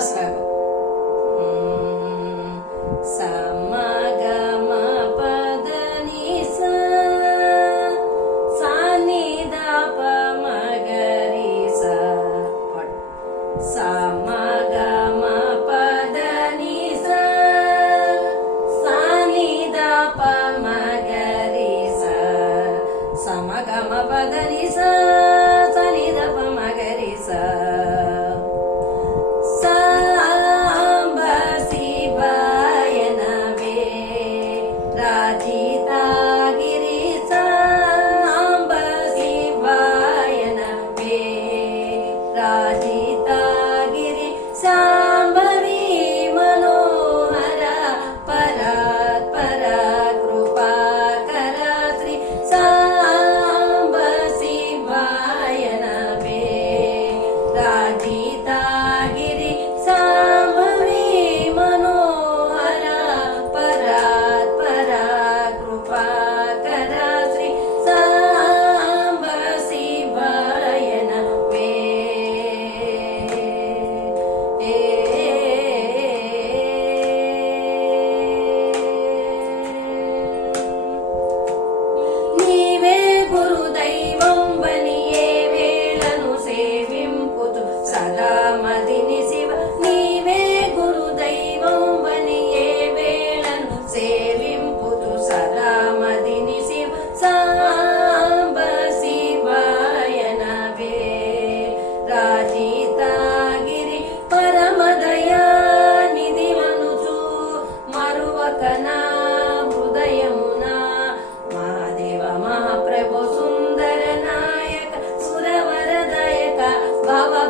ಶ್ರಾಗ ಸಮ ಗಮ ಪದ ನಿ ಸ ನಿ ದ ಪ ಮ ಗ ರಿ ಸ ಸಮ ಗಮ ಪದ ನಿ ಸ ನಿ ದ ಪ ಮ ಗ ರಿ ಸ ಸಮ ಗಮ ಪದ ನಿ ಸ ನಿ ದ ಪ ಮ ಗ ರಿ ಸ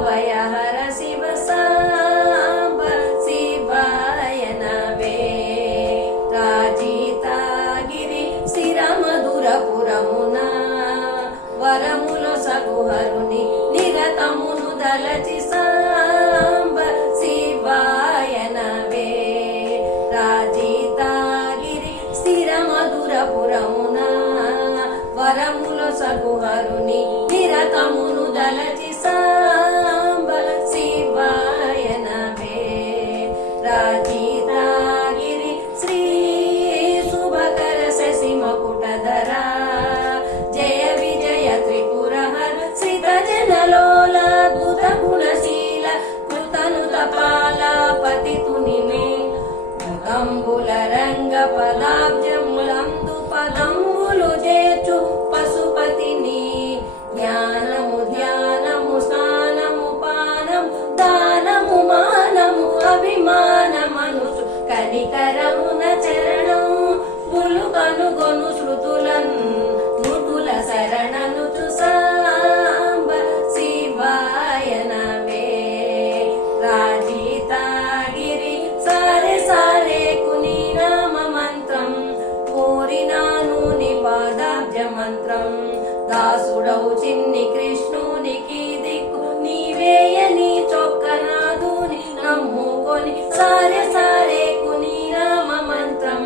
భయహర శివ సాంబ శివాయ నమే రాజితాగిరి స్థిరమధురపురమున వరముల సగుహరుని నిరతమును దలచి సాంబ శివాయ నమే రాజితాగిరి స్థిరమధురపురమున వరముల సగుహరుని నిరతమును దలచి సాంబ శివాయ నమే రాజితాగిరి శ్రీ శుభకర శశి మకుటధర జయ విజయ త్రిపురహర శ్రిత జనలోల అద్భుత గుణశీల కృతనుత పాల పతితునినే ముదంబుల రంగ పదాబ్జములందు పదంబులు చేర్చు పశుపతిని జ్ఞానము ధ్యానము స్నానము పానము దానము మానము అభిమానమనుసు కనికరమున చరణము పులు కనుగొను శృతులను నుతుల శరణనుచు సాంబ శివాయ నమే రాజితాగిరి సారే సారే కుని నామ మంత్రం కోరినాను ని పాదాబ్జ మంత్రం దాసుడవు చిన్ని కృష్ణునికి దిక్కు నీవేయని చొక్కనాదుని నమ్ముకొని సారే సారే కుని నామ మంత్రం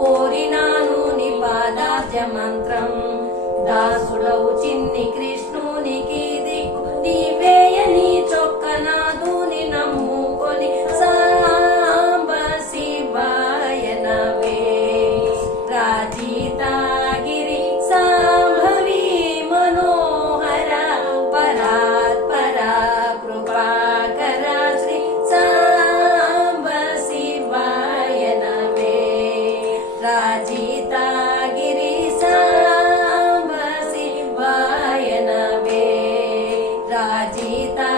కోరినాను ని పాదాబ్జ మంత్రం దాసుడవు చిన్ని కృష్ణునికి దిక్కు నీవేయని చొక్కనాదుని నమ్ముకొని సాంబ శివాయ నమే రాజితాగిరి సాంభవి మనోహర పరాత్పర కృపాకర శ్రీ సాంబ శివాయ నమే రాజితాగిరి సాంబ శివాయ నమే రాజితా